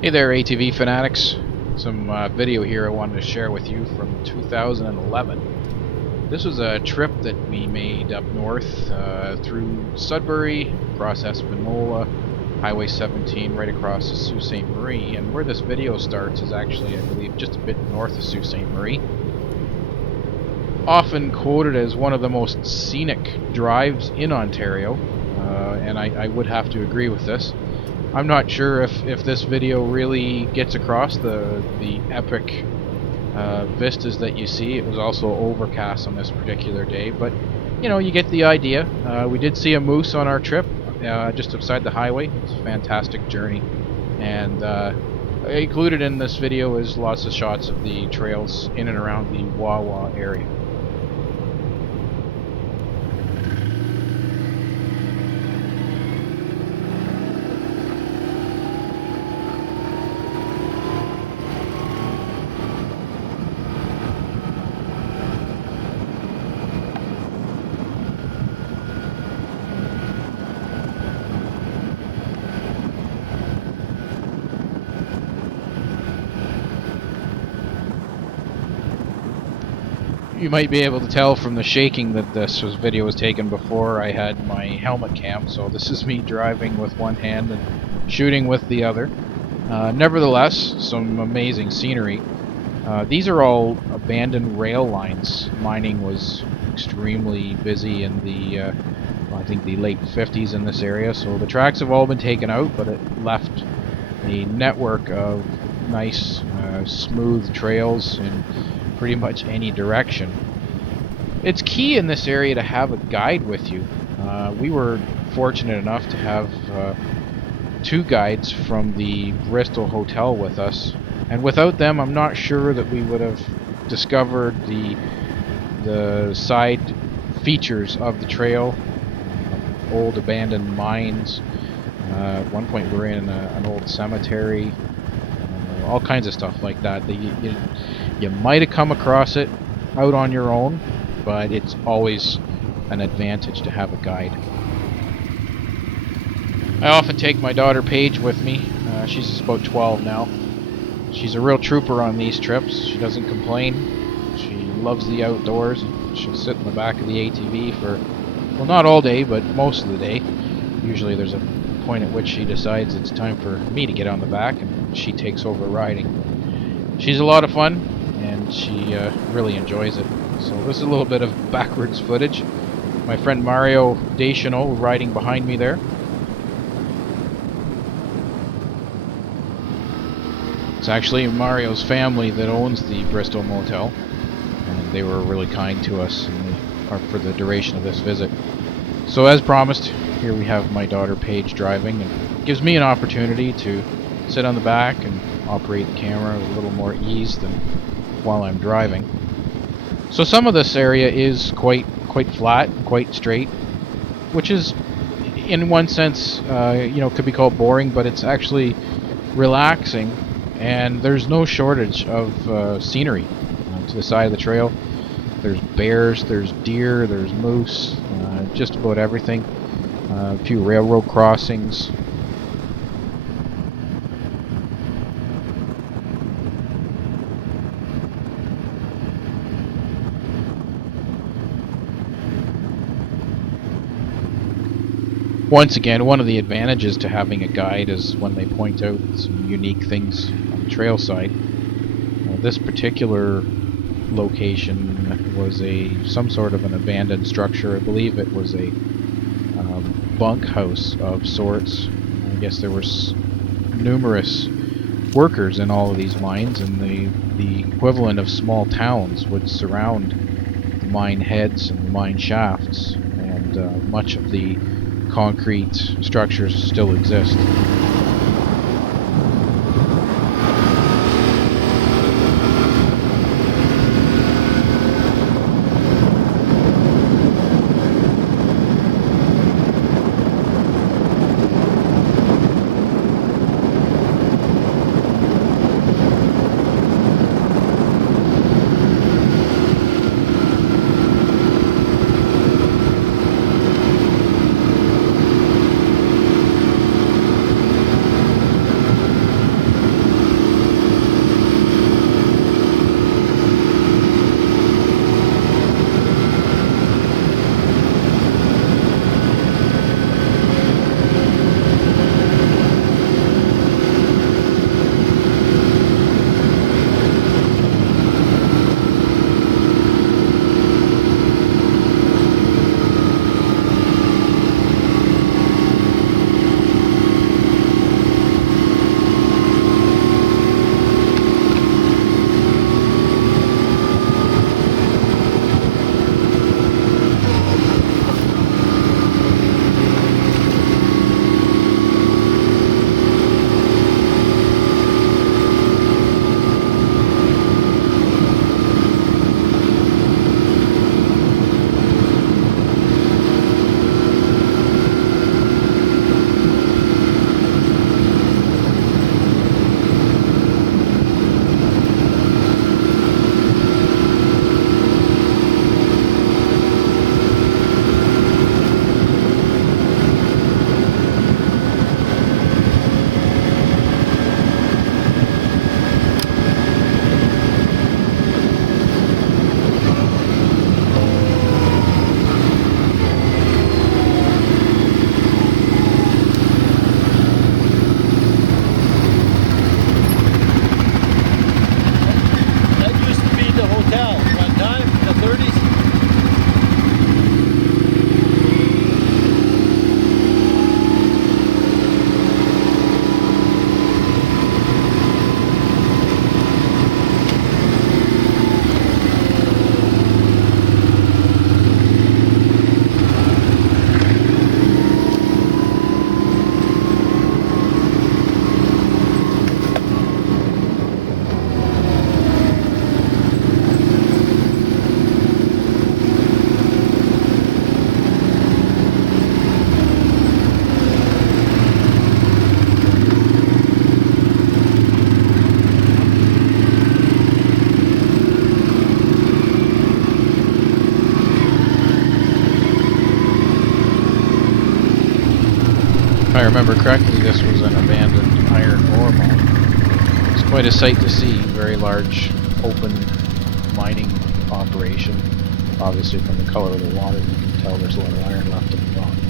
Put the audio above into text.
Hey there, ATV fanatics. Some video here I wanted to share with you from 2011. This was a trip that we made up north through Sudbury, across Espanola, Highway 17, right across to Sault Ste. Marie. And where this video starts is actually, I believe, just a bit north of Sault Ste. Marie. Often quoted as one of the most scenic drives in Ontario, and I would have to agree with this. I'm not sure if this video really gets across the epic vistas that you see. It was also overcast on this particular day, but you know, you get the idea. We did see a moose on our trip just outside the highway. It's a fantastic journey, and included in this video is lots of shots of the trails in and around the Wawa area. You might be able to tell from the shaking that this video was taken before I had my helmet cam, so this is me driving with one hand and shooting with the other. Nevertheless, some amazing scenery. These are all abandoned rail lines. Mining was extremely busy in the, I think the late 50s in this area, so the tracks have all been taken out, but it left a network of nice, smooth trails in pretty much any direction. It's key in this area to have a guide with you. We were fortunate enough to have two guides from the Bristol Hotel with us, and without them I'm not sure that we would have discovered the side features of the trail, old abandoned mines. At one point we were in an old cemetery, all kinds of stuff like that. You might have come across it out on your own, but it's always an advantage to have a guide. I often take my daughter Paige with me. She's just about 12 now. She's a real trooper on these trips. She doesn't complain. She loves the outdoors. She'll sit in the back of the ATV for, well, not all day, but most of the day. Usually there's a point at which she decides it's time for me to get on the back, and she takes over riding. She's a lot of fun, and she really enjoys it. So this is a little bit of backwards footage. My friend Mario Deschanel riding behind me there. It's actually Mario's family that owns the Bristol Motel, and they were really kind to us for the duration of this visit. So as promised, here we have my daughter Paige driving, and it gives me an opportunity to sit on the back and operate the camera with a little more ease than while I'm driving. So some of this area is quite flat, quite straight, which is in one sense could be called boring, but it's actually relaxing, and there's no shortage of scenery to the side of the trail. There's bears, there's deer, there's moose, just about everything. A few railroad crossings. Once again, one of the advantages to having a guide is when they point out some unique things on the trail side. This particular location was some sort of an abandoned structure. I believe it was a bunkhouse of sorts. I guess there were numerous workers in all of these mines, and the equivalent of small towns would surround the mine heads and the mine shafts, and much of the concrete structures still exist. remember correctly, this was an abandoned iron ore mine. It's quite a sight to see. Very large, open mining operation. Obviously, from the color of the water, you can tell there's a lot of iron left in the rock.